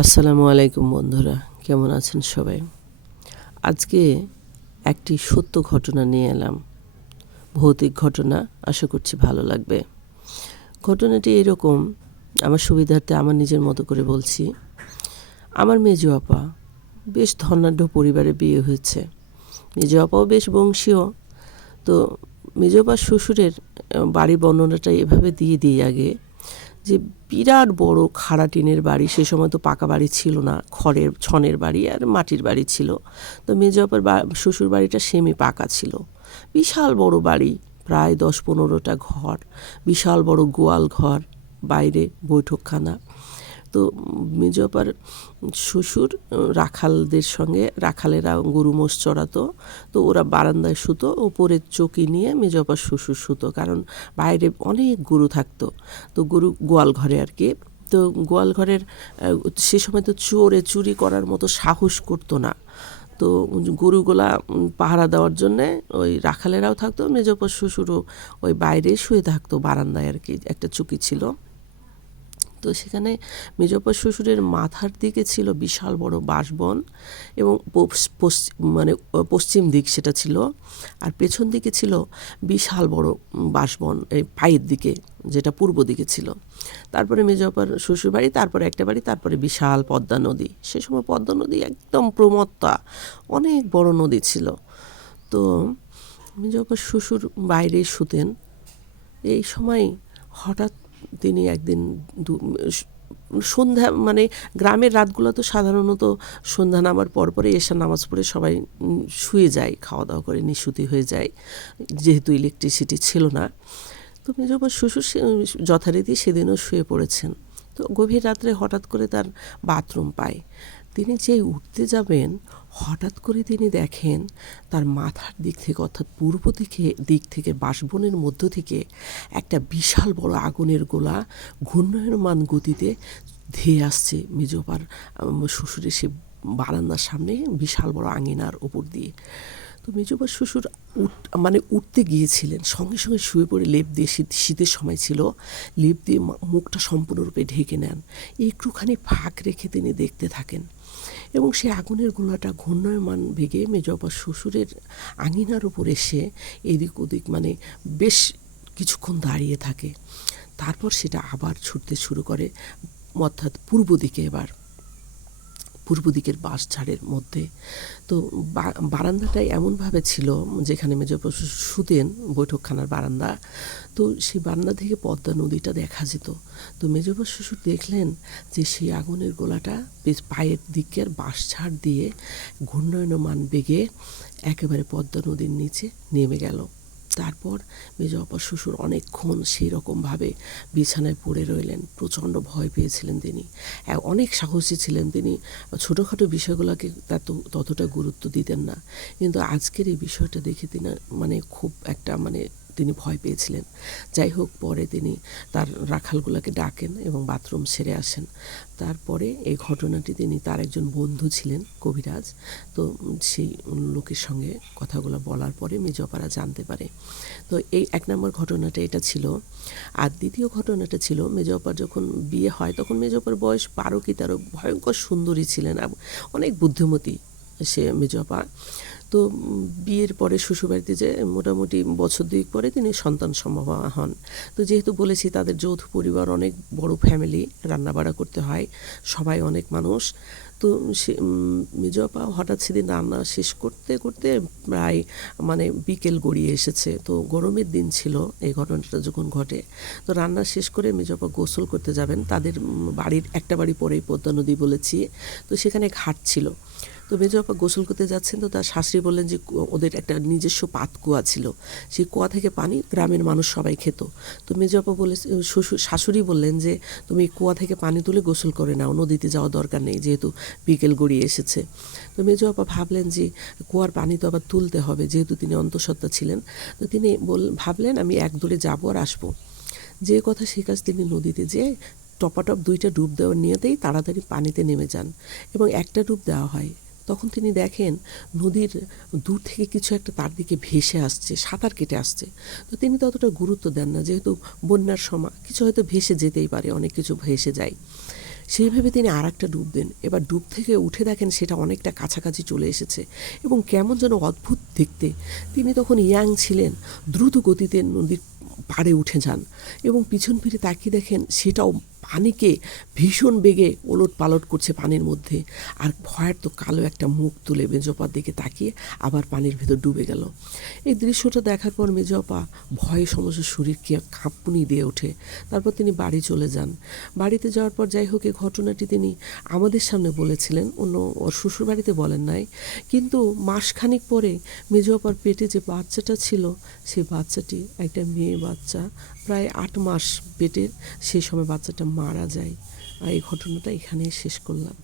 আসসালামু আলাইকুম বন্ধুরা, কেমন আছেন সবাই? আজকে একটি সত্য ঘটনা নিয়ে এলাম। ভৌতিক ঘটনা, আশা করছি ভালো লাগবে। ঘটনাটি এরকম, আমার সুবিধার্থে আমার নিজের মতো করে বলছি। আমার মেজো আপা বেশ ধনাঢ্য পরিবারে বিয়ে হয়েছে। মেজো আপাও বেশ বংশীয়। তো মেজো আপার শ্বশুরের বাড়ি বর্ণনাটা এভাবে দিয়ে দিই আগে। যে বিরাট বড় খাড়া টিনের বাড়ি, সে সময় তো পাকা বাড়ি ছিল না, খড়ের, ছনের বাড়ি আর মাটির বাড়ি ছিল। তো মেজবাবার বা, শ্বশুর বাড়িটা সেমি পাকা ছিল। বিশাল বড় বাড়ি, প্রায় দশ পনেরোটা ঘর, বিশাল বড় গোয়াল ঘর, বাইরে বৈঠকখানা। তো মেজবাবার শ্বশুর রাখালদের সঙ্গে, রাখালেরা গরু মোষ চড়াতো, তো ওরা বারান্দায় শুতো ওপরে চকি নিয়ে মেজবাবার শ্বশুর শুতো, কারণ বাইরে অনেক গরু থাকতো, তো গরু গোয়াল ঘরে আর কি। তো গোয়াল ঘরের সে সময় তো চোরে চুরি করার মতো সাহস করতো না, তো গরুগুলা পাহারা দেওয়ার জন্যে ওই রাখালেরাও থাকতো মেজপর শ্বশুরও ওই বাইরে শুয়ে থাকতো বারান্দায় আর কি, একটা চুকি ছিল। তো সেখানে মেজপ্পা শ্বশুরের মাথার দিকে ছিল বিশাল বড় বাঁশবন এবং মানে পশ্চিম দিক সেটা ছিল। আর পেছন দিকে ছিল বিশাল বড় উম, বাঁশবন এই পায়ের দিকে যেটা পূর্ব দিকে ছিল। তারপরে মেজপ্পার শ্বশুর বাড়ি তারপরে একটা বাড়ি তারপরে বিশাল পদ্মা নদী। সে সময় পদ্মা নদী একদম প্রমত্তা অনেক বড় নদী ছিল। তো মেজপ্পার শ্বশুর বাইরে শুতেন। এই সময় হঠাৎ তিনি একদিন সন্ধ্যা মানে গ্রামের রাতগুলো তো সাধারণত সন্ধ্যা নামার পরপরে এসে নামাজ পড়ে সবাই শুয়ে যায় খাওয়া দাওয়া করে নিশুতি হয়ে যায়। যেহেতু ইলেকট্রিসিটি ছিল না। তো মেজবার শ্বশুর যথারীতি সেদিনও শুয়ে পড়েছেন। তো গভীর রাত্রে হঠাৎ করে তার বাথরুম পায়। তিনি যেই উঠতে যাবেন হঠাৎ করে তিনি দেখেন তার মাথার দিক থেকে অর্থাৎ পূর্ব দিকে দিক থেকে বাঁশবনের মধ্য থেকে একটা বিশাল বড় আগুনের গোলা ঘূর্ণায়মান গতিতে ধেয়ে আসছে মেজোপার আম, শ্বশুরের সে বারান্দার সামনে বিশাল বড় আঙিনার ওপর দিয়ে। তো মেজোবার শ্বশুর উঠ মানে উঠতে গিয়েছিলেন সঙ্গে সঙ্গে শুয়ে পড়ে লেপ দিয়ে শীত শীতের সময় ছিল লেপ দিয়ে মুখটা সম্পূর্ণরূপে ঢেকে নেন। একটুখানি ফাঁক রেখে তিনি দেখতে থাকেন। এবং সে আগুনের গোলাটা ঘূর্ণায়মান ভেগে মেজবা শ্বশুরের আঙিনার উপর এসে এদিক ওদিক মানে বেশ কিছুক্ষণ দাঁড়িয়ে থাকে। তারপর সেটা আবার ছুটতে শুরু করে, অর্থাৎ পূর্ব দিকে এবার। পূর্ব দিকের বাঁশঝাড়ের মধ্যে। তো বারান্দাটা এমনভাবে ছিল, যেখানে মেজপা শুতেন বৈঠকখানার বারান্দা। তো সেই বারান্দা থেকে পদ্মা নদীটা দেখা যেত। তো মেজপা শ্বশুর দেখলেন যে সেই আগুনের গোলাটা বেশ পায়ের দিকের বাঁশঝাড় দিয়ে ঘূর্ণায়মান বেগে একেবারে পদ্মা নদীর নিচে নেমে গেল। তারপর মেজ অপা শ্বশুর অনেকক্ষণ সেই রকমভাবে বিছানায় পড়ে রইলেন। প্রচণ্ড ভয় পেয়েছিলেন তিনি। অনেক সাহসী ছিলেন তিনি। ছোটোখাটো বিষয়গুলোকে তত ততটা গুরুত্ব দিতেন না। কিন্তু আজকের এই বিষয়টা দেখে তিনি মানে খুব একটা মানে তিনি ভয় পেয়েছিলেন। যাই হোক পরে তিনি তার রাখালগুলোকে ডাকেন এবং বাথরুম সেরে আসেন। তারপরে এই ঘটনাটি তিনি তার একজন বন্ধু ছিলেন, কবিরাজ। তো সেই লোকের সঙ্গে কথাগুলো বলার পরে মেজপাড়া জানতে পারে। তো এই এক নম্বর ঘটনাটা এটা ছিল। আর দ্বিতীয় ঘটনাটা ছিল মেজপার যখন বিয়ে হয়, তখন মেজপার বয়স বারো কি তেরো, ভয়ঙ্কর সুন্দরী ছিলেন। অনেক বুদ্ধিমতী। সে মেজপা তো বিয়ের পরে শ্বশুরবাড়িতে যে মোটামুটি বছর দুয়েক পরে তিনি সন্তান সম্ভব হন। তো যেহেতু বলেছি তাদের যৌথ পরিবার অনেক বড় ফ্যামিলি রান্নাবাড়া করতে হয় সবাই অনেক মানুষ। তো সে উম, মেজপা হঠাৎ সেদিন রান্না শেষ করতে করতে প্রায় মানে বিকেল গড়িয়ে এসেছে। তো গরমের দিন ছিল এই ঘটনাটা যখন ঘটে তো রান্না শেষ করে মেজপা গোসল করতে যাবেন। তাদের বাড়ির একটা বাড়ি পরেই পদ্মা নদী বলেছি। তো সেখানে ঘাট ছিল। তো মেজো গোসল করতে যাচ্ছেন, তো তার শাশুড়ি বললেন যে ওদের একটা নিজস্ব পাত কুয়া ছিল। সেই কুয়া থেকে পানি গ্রামের মানুষ সবাই খেত। তো মেজো আপা বলে শ্বশুর, শাশুড়ি বললেন যে, তুমি কুয়া থেকে পানি তুলে গোসল করে নাও, নদীতে যাওয়া দরকার নেই, যেহেতু বিকেল গড়িয়ে এসেছে। তো মেজো ভাবলেন যে, কুয়ার পানি তো আবার তুলতে হবে, যেহেতু তিনি অন্তঃসত্ত্বা ছিলেন। তো তিনি বল, ভাবলেন, আমি এক দূরে যাব আর আসব। যে কথা সে কাজ তিনি নদীতে যেয়ে টপাটপ দুইটা ডুব দেওয়ার নিয়েতেই তাড়াতাড়ি পানিতে নেমে যান এবং একটা ডুব দেওয়া হয়। তখন তিনি দেখেন নদীর দূর থেকে কিছু একটা তার দিকে ভেসে আসছে, সাঁতার কেটে আসছে। তো তিনি ততটা গুরুত্ব দেন না, যেহেতু বন্যার সময় কিছু হয়তো ভেসে যেতেই পারে, অনেক কিছু ভেসে যায়। সেইভাবে তিনি আর একটা ডুব দেন। এবার ডুব থেকে উঠে দেখেন সেটা অনেকটা কাছাকাছি চলে এসেছে এবং কেমন যেন অদ্ভুত দেখতে। তিনি তখন ইয়াং ছিলেন, দ্রুত গতিতে নদীর পাড়ে উঠে যান এবং পিছন ফিরে তাকিয়ে দেখেন সেটাও পানিকে ভীষণ বেগে ওলট পালট করছে পানির মধ্যে। আর ভয়ের তো কালো একটা মুখ তুলে মেজপার দিকে তাকিয়ে আবার পানির ভেতর ডুবে গেল। এই দৃশ্যটা দেখার পর মেজপা ভয়ে সমস্ত শরীরকে কাঁপুনি দিয়ে ওঠে। তারপর তিনি বাড়ি চলে যান। বাড়িতে যাওয়ার পর যাই হোক এই ঘটনাটি তিনি আমাদের সামনে বলেছিলেন, অন্য শ্বশুর বাড়িতে বলেন নাই। কিন্তু মাসখানিক পরে মেজপার পেটে যে বাচ্চাটা ছিল সেই বাচ্চাটি একটা মেয়ে বাচ্চা প্রায় আট মাস পেটের সেই সময় বাচ্চাটা মারা যায়। আর এই ঘটনাটা এখানেই শেষ করলাম।